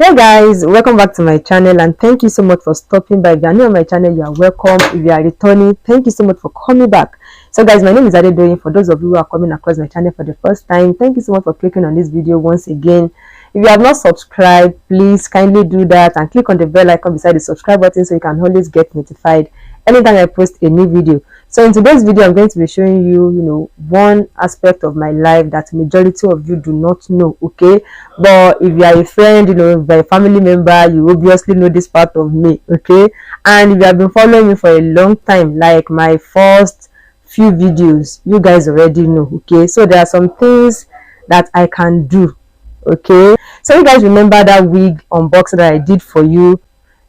Hey guys, welcome back to my channel and thank you so much for stopping by. If you are new on my channel, you are welcome. If you are returning, thank you so much for coming back. So guys, my name is Adedoyin. For those of you who are coming across my channel for the first time, thank you so much for clicking on this video once again. If you have not subscribed, please kindly do that and click on the bell icon beside the subscribe button so you can always get notified anytime I post a new video. So in today's video, I'm going to be showing you, one aspect of my life that majority of you do not know, okay? But if you are a friend, if you are a family member, you obviously know this part of me, okay? And if you have been following me for a long time, like my first few videos, you guys already know, okay? So there are some things that I can do, okay? So you guys remember that wig unboxing that I did for you?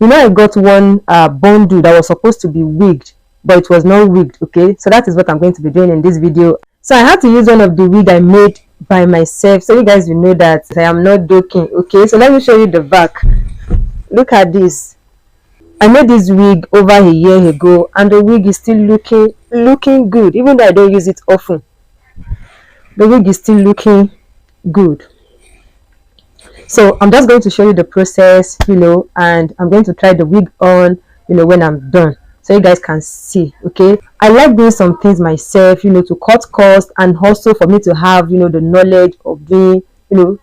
I got one bundle that was supposed to be wigged, but it was not wigged, okay? So that is what I'm going to be doing in this video. So I had to use one of the wig I made by myself, so you guys will know that I am not joking, okay? So let me show you the back. Look at this. I made this wig over a year ago and the wig is still looking good, even though I don't use it often. The wig is still looking good. So I'm just going to show you the process, and I'm going to try the wig on, when I'm done, so you guys can see, okay? I like doing some things myself, to cut costs and also for me to have, the knowledge of doing,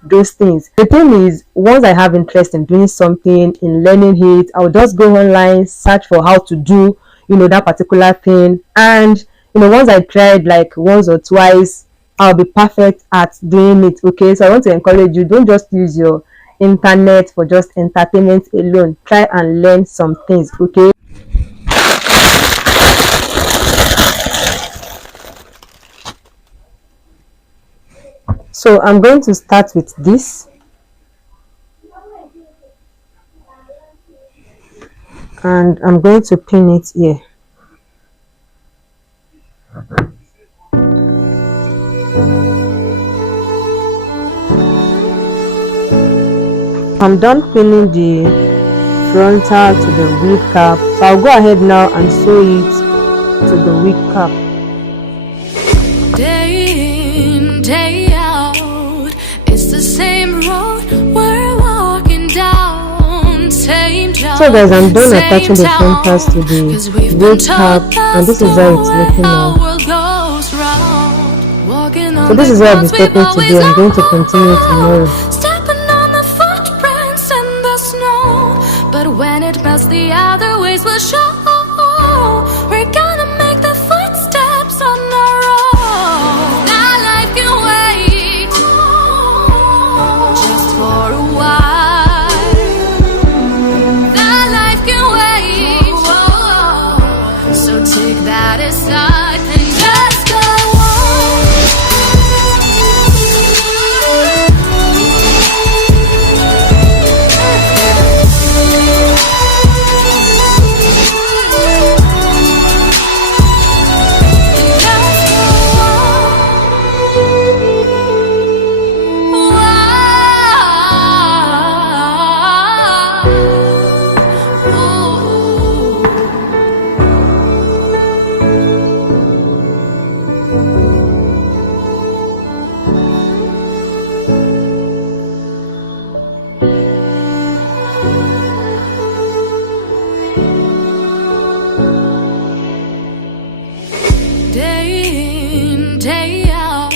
those things. The thing is, once I have interest in doing something, in learning it, I'll just go online, search for how to do, that particular thing. And, once I tried like once or twice, I'll be perfect at doing it, okay? So I want to encourage you, don't just use your internet for just entertainment alone. Try and learn some things, okay? So I'm going to start with this. And I'm going to pin it here. I'm done pinning the frontal to the wig cap, so I'll go ahead now and sew it to the wig cap. Day in, day out, it's the same road we're walking down, same job. So guys, I'm done attaching the frontals to the wig cap, and this is how it's looking now. So this is what I'll be stopping today. I'm going to continue tomorrow. But when it melts, the other ways will show. We're gonna make the footsteps on our own. Now life can wait just for a while. Now life can wait, so take that aside and just go day in, day out,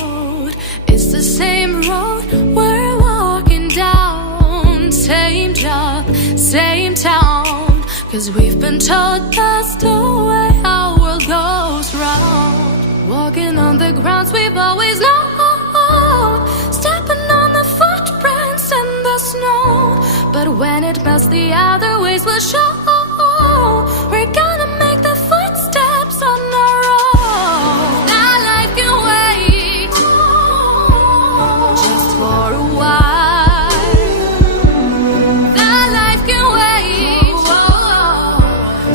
it's the same road we're walking down, same job, same town, 'cause we've been told that's the way our world goes round. Walking on the grounds we've always known, stepping on the footprints in the snow. But when it melts, the other ways will show. We're gonna make the footsteps on our own. Now life can wait just for a while. Now life can wait,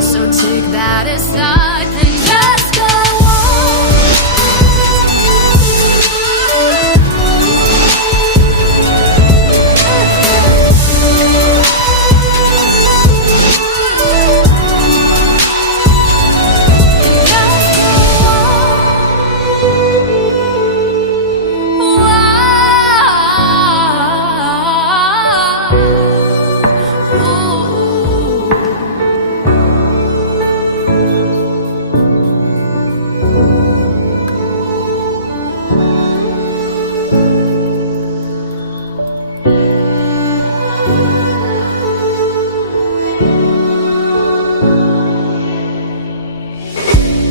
so take that aside and just go on.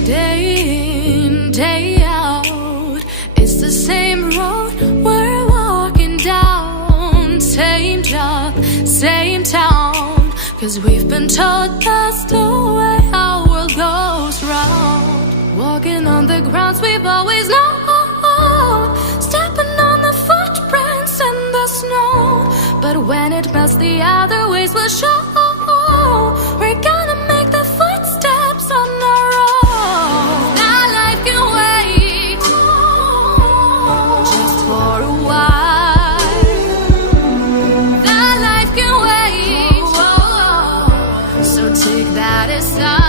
Day in, day out, it's the same road we're walking down. Same job, same town, 'cause we've been told that's the way our world goes round. Walking on the grounds we've always known, stepping on the footprints in the snow. But when it melts, the other ways will show. We're gonna make the footsteps on our own. That life can wait just for a while. That life can wait, so take that aside.